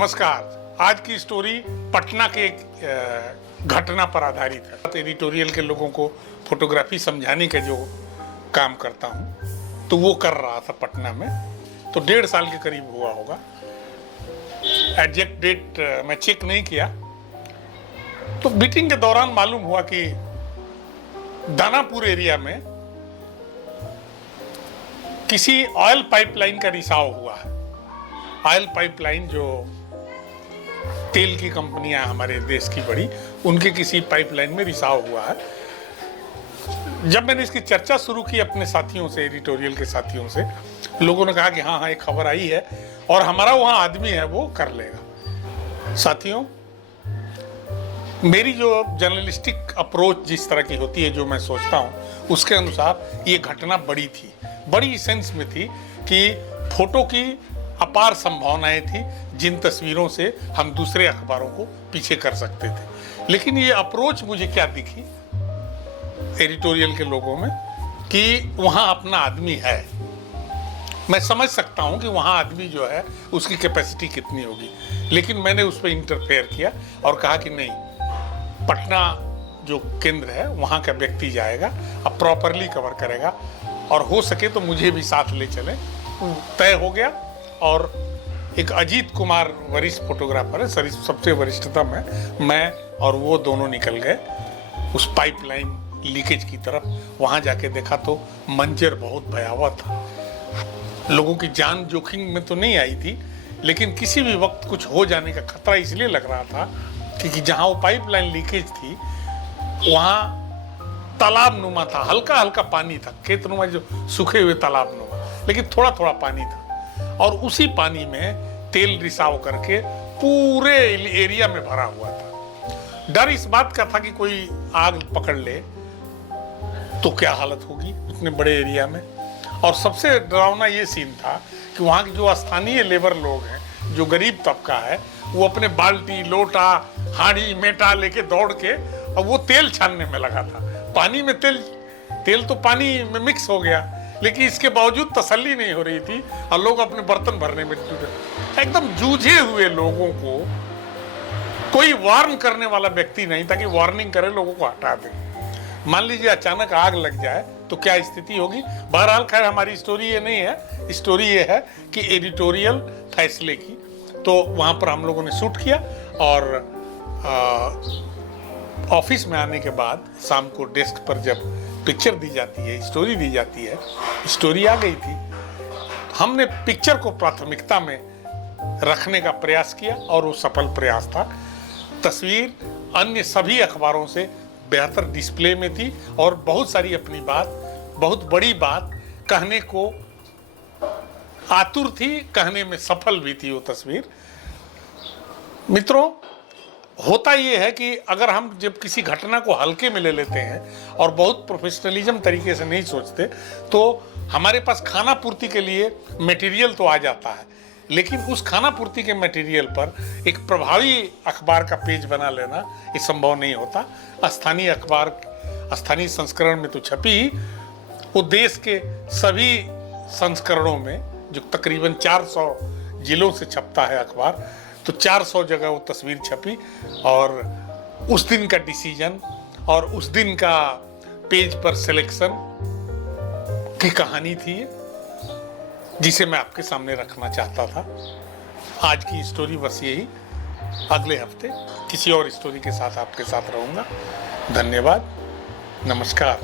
नमस्कार। आज की स्टोरी पटना के एक घटना पर आधारित है। एडिटोरियल के लोगों को फोटोग्राफी समझाने का जो काम करता हूँ तो वो कर रहा था पटना में। तो 1.5 साल के करीब हुआ होगा। एग्जैक्ट डेट मैं चेक नहीं किया। तो मीटिंग के दौरान मालूम हुआ कि दानापुर एरिया में किसी ऑयल पाइपलाइन का रिसाव हुआ है। ऑयल पाइपलाइन जो तेल की कंपनियां हमारे देश की बड़ी, उनके किसी पाइपलाइन में रिसाव हुआ है। जब मैंने इसकी चर्चा शुरू की अपने साथियों से, एडिटोरियल के साथियों से, लोगों ने कहा कि हाँ एक खबर आई है और हमारा वहाँ आदमी है वो कर लेगा। साथियों, मेरी जो जर्नलिस्टिक अप्रोच जिस तरह की होती है, जो मैं सोचता हूँ उसके अनुसार ये घटना बड़ी थी। बड़ी सेंस में थी कि फोटो की अपार संभावनाएं थी जिन तस्वीरों से हम दूसरे अखबारों को पीछे कर सकते थे। लेकिन ये अप्रोच मुझे क्या दिखी एडिटोरियल के लोगों में कि वहाँ अपना आदमी है। मैं समझ सकता हूँ कि वहाँ आदमी जो है उसकी कैपेसिटी कितनी होगी, लेकिन मैंने उस पर इंटरफेयर किया और कहा कि नहीं, पटना जो केंद्र है वहाँ का व्यक्ति जाएगा, अब प्रॉपरली कवर करेगा और हो सके तो मुझे भी साथ ले चले। तय हो गया। और एक अजीत कुमार वरिष्ठ फोटोग्राफर है, सबसे वरिष्ठतम है, मैं और वो दोनों निकल गए उस पाइपलाइन लीकेज की तरफ। वहाँ जाके देखा तो मंजर बहुत भयावह था। लोगों की जान जोखिम में तो नहीं आई थी, लेकिन किसी भी वक्त कुछ हो जाने का खतरा इसलिए लग रहा था क्योंकि जहाँ वो पाइपलाइन लीकेज थी वहाँ तालाब नुमा था, हल्का हल्का पानी था, खेत नुमा जो सूखे हुए तालाब नुमा, लेकिन थोड़ा थोड़ा पानी था। और उसी पानी में तेल रिसाव करके पूरे एरिया में भरा हुआ था। डर इस बात का था कि कोई आग पकड़ ले तो क्या हालत होगी उतने बड़े एरिया में। और सबसे डरावना ये सीन था कि वहाँ के जो स्थानीय लेबर लोग हैं, जो गरीब तबका है, वो अपने बाल्टी, लोटा, हांडी, मेटा लेके दौड़ के और वो तेल छानने में लगा था। पानी में तेल तो पानी में मिक्स हो गया, लेकिन इसके बावजूद तसल्ली नहीं हो रही थी और लोग अपने बर्तन भरने में जुटे। एकदम जूझे हुए लोगों को कोई वार्न करने वाला व्यक्ति नहीं था कि वार्निंग करे, लोगों को हटा दे। मान लीजिए अचानक आग लग जाए तो क्या स्थिति होगी। बहरहाल खैर हमारी स्टोरी ये नहीं है, स्टोरी ये है कि एडिटोरियल फैसले की। तो वहाँ पर हम लोगों ने शूट किया और ऑफिस में आने के बाद शाम को डेस्क पर जब पिक्चर दी जाती है, स्टोरी दी जाती है, स्टोरी आ गई थी। हमने पिक्चर को प्राथमिकता में रखने का प्रयास किया और वो सफल प्रयास था। तस्वीर अन्य सभी अखबारों से बेहतर डिस्प्ले में थी और बहुत सारी अपनी बात, बहुत बड़ी बात कहने को आतुर थी, कहने में सफल भी थी वो तस्वीर। मित्रों, होता ये है कि अगर हम जब किसी घटना को हल्के में ले लेते हैं और बहुत प्रोफेशनलिज्म तरीके से नहीं सोचते तो हमारे पास खाना पूर्ति के लिए मटेरियल तो आ जाता है, लेकिन उस खाना पूर्ति के मटेरियल पर एक प्रभावी अखबार का पेज बना लेना ये संभव नहीं होता। स्थानीय अखबार स्थानीय संस्करण में तो छपी ही, वो देश के सभी संस्करणों में जो तकरीबन 400 जिलों से छपता है अखबार, तो 400 जगह वो तस्वीर छपी। और उस दिन का डिसीजन और उस दिन का पेज पर सिलेक्शन की कहानी थी जिसे मैं आपके सामने रखना चाहता था। आज की स्टोरी बस यही। अगले हफ्ते किसी और स्टोरी के साथ आपके साथ रहूंगा। धन्यवाद, नमस्कार।